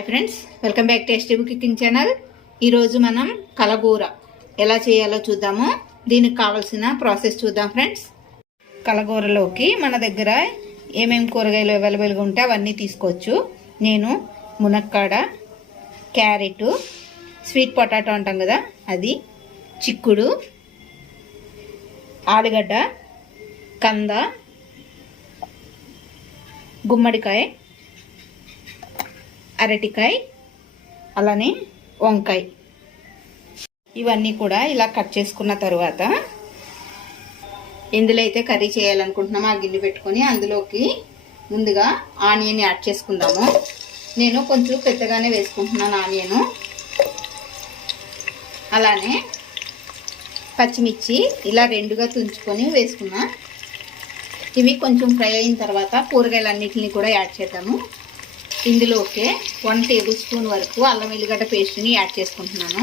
Hi friends, welcome back to STV cooking channel. ఈరోజు మనం కలగూర ఎలా చేయాలో చూద్దాము. దీనికి కావాల్సిన ప్రాసెస్ చూద్దాం ఫ్రెండ్స్. కలగూరలోకి మన దగ్గర ఏమేమి కూరగాయలు అవైలబుల్గా ఉంటే అవన్నీ తీసుకోవచ్చు. నేను మునక్కాడ, క్యారెట్, స్వీట్ పొటాటో అంటాం కదా అది, చిక్కుడు, ఆలుగడ్డ, కంద, గుమ్మడికాయ, అరటికాయ, అలానే వంకాయ, ఇవన్నీ కూడా ఇలా కట్ చేసుకున్న తర్వాత ఎందులో అయితే కర్రీ చేయాలనుకుంటున్నామో ఆ గిన్నె పెట్టుకొని అందులోకి ముందుగా ఆనియన్ యాడ్ చేసుకుందాము. నేను కొంచెం పెద్దగానే వేసుకుంటున్నాను ఆనియను. అలానే పచ్చిమిర్చి ఇలా రెండుగా తుంచుకొని వేసుకున్నా. ఇవి కొంచెం ఫ్రై అయిన తర్వాత కూరగాయలన్నిటిని కూడా యాడ్ చేద్దాము. ఇందులోకి 1 టేబుల్ స్పూన్ వరకు అల్లం వెల్లిగడ్డ పేస్ట్ని యాడ్ చేసుకుంటున్నాను.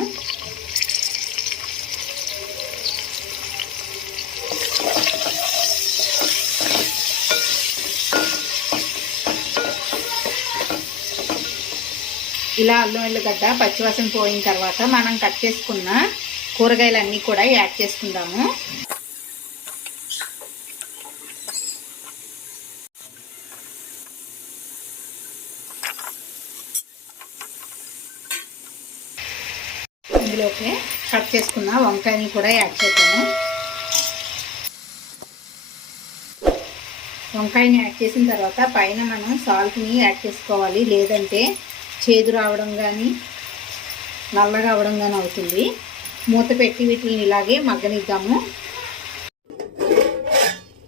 ఇలా అల్లం వెల్లిగడ్డ పచ్చివాసన పోయిన తర్వాత మనం కట్ చేసుకున్న కూరగాయలన్నీ కూడా యాడ్ చేసుకుందాము. ఇందులోకి కట్ చేసుకున్న వంకాయని కూడా యాడ్ చేద్దాము. వంకాయని యాడ్ చేసిన తర్వాత పైన మనం సాల్ట్ని యాడ్ చేసుకోవాలి, లేదంటే చేదు రావడం కానీ నల్లగా అవడం కానీ అవుతుంది. మూత పెట్టి వీటిని ఇలాగే మగ్గనిద్దాము.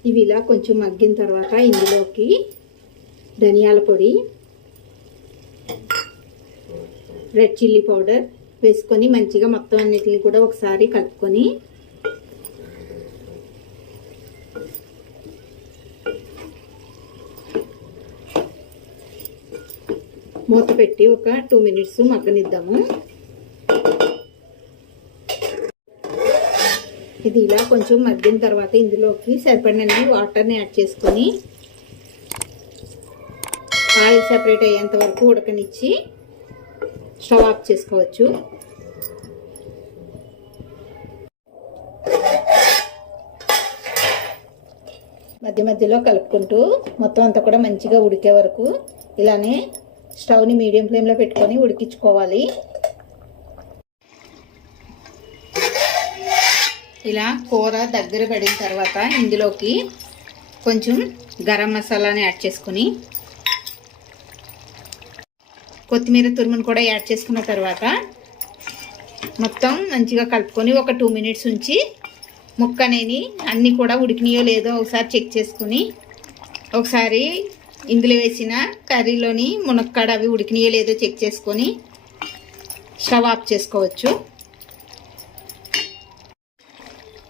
ఇవి ఇలా కొంచెం మగ్గిన తర్వాత ఇందులోకి ధనియాల పొడి, రెడ్ చిల్లీ పౌడర్ వేసుకొని మంచిగా మొత్తం అన్నిటిని కూడా ఒకసారి కలుపుకొని మూత పెట్టి ఒక 2 మినిట్స్ మగ్గనిద్దాము. ఇది ఇలా కొంచెం మగ్గిన తర్వాత ఇందులోకి సరిపడినన్ని వాటర్ని యాడ్ చేసుకొని ఆయిల్ సెపరేట్ అయ్యేంత వరకు ఉడకనిచ్చి స్టవ్ ఆఫ్ చేసుకోవచ్చు. మధ్య మధ్యలో కలుపుకుంటూ మొత్తం అంతా కూడా మంచిగా ఉడికే వరకు ఇలానే స్టవ్ని మీడియం ఫ్లేమ్లో పెట్టుకొని ఉడికించుకోవాలి. ఇలా కూర దగ్గర పడిన తర్వాత ఇందులోకి కొంచెం గరం మసాలాని యాడ్ చేసుకొని కొత్తిమీర తురుమును కూడా యాడ్ చేసుకున్న తర్వాత మొత్తం మంచిగా కలుపుకొని ఒక 2 మినిట్స్ ఉంచి ముక్క అనేది అన్నీ కూడా ఉడికినాయో లేదో ఒకసారి చెక్ చేసుకుని ఒకసారి ఇందులో వేసిన కర్రీలోని మునక్కాడ అవి ఉడికినాయో లేదో చెక్ చేసుకొని స్టవ్ ఆఫ్ చేసుకోవచ్చు.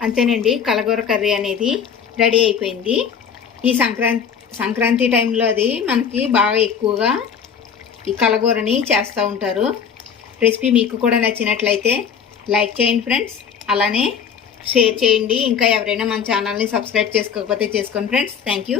అంతేనండి, కలగూర కర్రీ అనేది రెడీ అయిపోయింది. ఈ సంక్రాంతి టైంలో అది మనకి బాగా ఎక్కువగా ఈ కలగూరని చేస్తూ ఉంటారు. రెసిపీ మీకు కూడా నచ్చినట్లయితే లైక్ చేయండి ఫ్రెండ్స్, అలానే షేర్ చేయండి. ఇంకా ఎవరైనా మన ఛానల్ని సబ్స్క్రైబ్ చేసుకోకపోతే చేసుకోండి ఫ్రెండ్స్. Thank you.